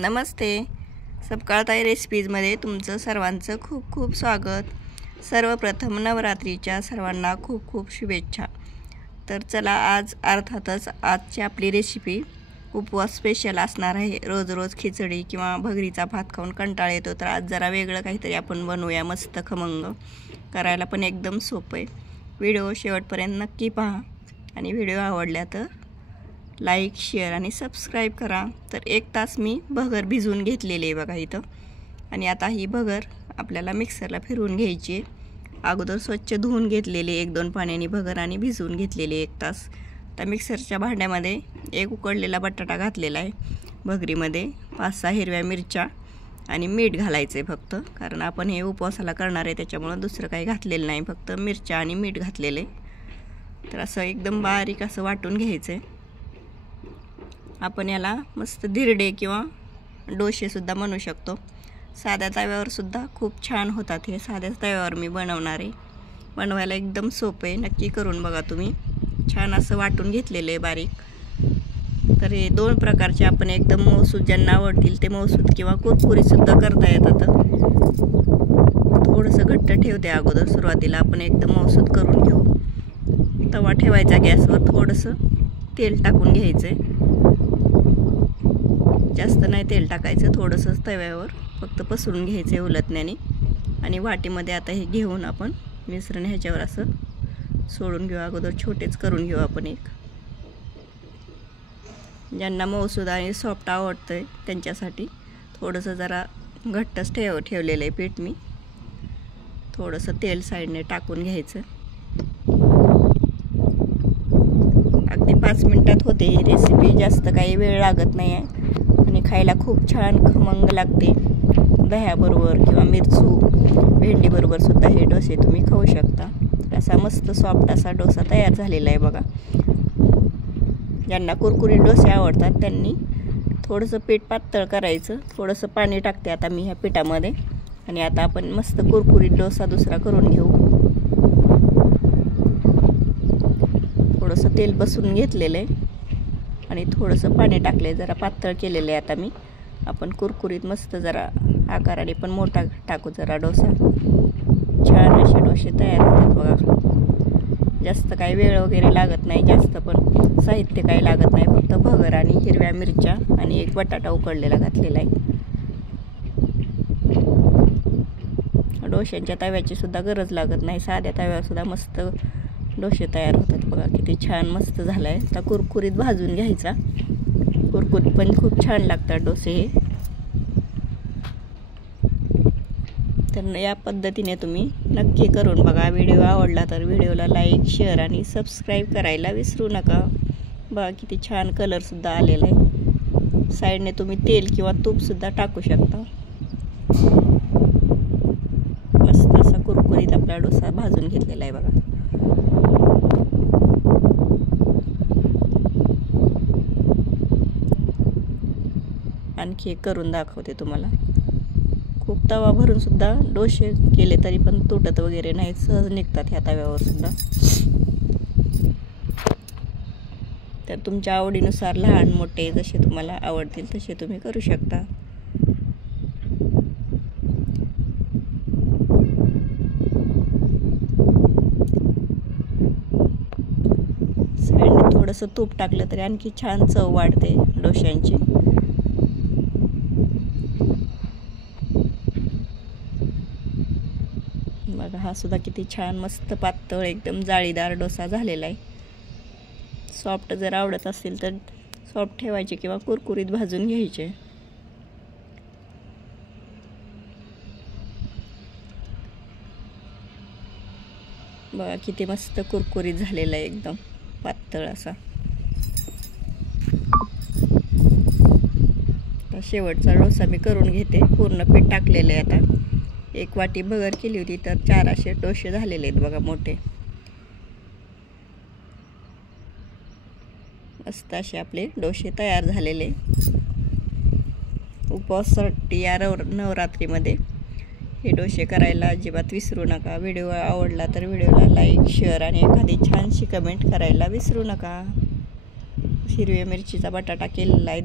नमस्ते. सपकाळताई रेसिपीजमध्ये तुमचं सर्वांचं खूप खूप स्वागत. सर्वप्रथम नवरात्रीच्या सर्वांना खूप खूप शुभेच्छा. तर चला, आज अर्थातच आजची आपली रेसिपी उपवास स्पेशल असणार आहे. रोज रोज खिचडी किंवा भगरीचा भात खाऊन कंटाळा येतो, तर आज जरा वेगळं काहीतरी आपण बनवूया. मस्त खमंग, करायला पण एकदम सोपं आहे. व्हिडिओ शेवटपर्यंत नक्की पहा आणि व्हिडिओ आवडल्या तर लाईक, शेअर आणि सबस्क्राईब करा. तर 1 तास मी भगर भिजवून घेतलेली आहे बघा इथं. आणि आता ही भगर आपल्याला मिक्सरला फिरवून घ्यायची आहे. अगोदर स्वच्छ धुवून घेतलेली 1-2 पाण्याने भगर आणि भिजवून घेतलेली 1 तास. आता मिक्सरच्या भांड्यामध्ये 1 उकडलेला बटाटा घातलेला आहे. भगरीमध्ये 5-6 हिरव्या मिरच्या आणि मीठ घालायचं आहे फक्त, कारण आपण हे उपवासाला करणार आहे त्याच्यामुळं दुसरं काही घातलेलं नाही, फक्त मिरच्या आणि मीठ घातलेले. तर असं एकदम बारीक असं वाटून घ्यायचं आहे. आपण याला मस्त धिरडे किंवा डोसेसुद्धा बनवू शकतो. साध्या तव्यावर सुद्धा खूप छान होतात हे. साध्या तव्यावर मी बनवणार आहे. बनवायला एकदम सोपं आहे, नक्की करून बघा तुम्ही. छान असं वाटून घेतलेलं आहे बारीक. तर हे 2 प्रकारचे आपण एकदम मऊसूद ज्यांना आवडतील ते मऊसूद किंवा कुरकुरीसुद्धा करता येतात. थोडंसं घट्ट ठेवते अगोदर सुरुवातीला. आपण एकदम मऊसूद करून घेऊ. तवा ठेवायचा गॅसवर, थोडंसं तेल टाकून घ्यायचं आहे. जास्त नाही तेल टाकायचं, थोडंसंच तव्यावर फक्त पसरून घ्यायचं आहे उलटण्याने. आणि वाटीमध्ये आता हे घेऊन आपण मिश्रण ह्याच्यावर असं सोडून घेऊ. अगोदर छोटेच करून घेऊ आपण एक. ज्यांना मऊसूद आणि सॉफ्ट आवडतं आहे त्यांच्यासाठी थोडंसं जरा घट्टच ठेवलेलं आहे पीठ मी. थोडंसं तेल साईडने टाकून घ्यायचं. अगदी 5 मिनिटात होते ही रेसिपी, जास्त काही वेळ लागत नाही आहे. आणि खायला खूप छान खमंग लागते. दह्याबरोबर किंवा मिरचू भेंडीबरोबर सुद्धा हे डोसे तुम्ही खाऊ शकता. असा मस्त सॉफ्ट असा डोसा तयार झालेला आहे बघा. ज्यांना कुरकुरीत डोसे आवडतात त्यांनी थोडंसं पीठ पातळ करायचं. थोडंसं पाणी टाकते आता मी ह्या पिठामध्ये. आणि आता आपण मस्त कुरकुरीत डोसा दुसरा करून घेऊ. थोडंसं तेल बसून घेतलेलं आहे आणि थोडंसं पाणी टाकले, जरा पातळ केलेलं आहे आता मी. आपण कुरकुरीत मस्त जरा आकाराने पण मोठा टाकू जरा डोसा. छान असे डोसे तयार होतात बघा. जास्त काही वेळ वगैरे लागत नाही, जास्त पण साहित्य काही लागत नाही. फक्त भगर आणि हिरव्या मिरच्या आणि 1 बटाटा उकडलेला घातलेला आहे. डोश्यांच्या तव्याची सुद्धा गरज लागत नाही, साध्या तव्यावर सुद्धा मस्त डोसे तयार होतात बघा. किती छान मस्त झालं आहे. आता कुरकुरीत भाजून घ्यायचा. कुरकुरीत पण खूप छान लागतात डोसे हे. तर या पद्धतीने तुम्ही नक्की करून बघा. व्हिडिओ आवडला तर व्हिडिओला लाईक, शेअर आणि सबस्क्राईब करायला विसरू नका. बघा किती छान कलरसुद्धा आलेला आहे. साईडने तुम्ही तेल किंवा तूपसुद्धा टाकू शकता. मस्त असा कुरकुरीत आपला डोसा भाजून घेतलेला आहे बघा. आणखी एक करून दाखवते तुम्हाला. खूप तवा भरून सुद्धा डोसे केले तरी पण तुटत वगैरे नाही, सहज निघतात ह्या तव्यावर सुद्धा. तर तुमच्या आवडीनुसार लहान मोठे जसे तुम्हाला आवडतील तसे तुम्ही करू शकता. साईडने थोडंसं तूप टाकलं तरी आणखी छान चव वाढते डोश्यांची. बघा हा सुद्धा किती छान मस्त पातळ एकदम जाळीदार डोसा झालेला आहे. सॉफ्ट जर आवडत असेल तर सॉफ्ट ठेवायचे किंवा कुरकुरीत भाजून घ्यायचे. बघा किती मस्त कुरकुरीत झालेला आहे, एकदम पातळ असा. शेवटचा डोसा मी करून घेते. पूर्ण पीठ टाकलेलं आहे आता. 1 वाटी भगर केली होती तर 4 असे डोसे झालेले आहेत बघा मोठे. मस्त असे आपले डोसे तयार झालेले. उपवासासाठी या नवरात्रीमध्ये हे डोसे करायला अजिबात विसरू नका. व्हिडिओ आवडला तर व्हिडिओला लाईक, शेअर आणि एखादी छानशी कमेंट करायला विसरू नका. हिरव्या मिरचीचा बटाटा केलेला आहे.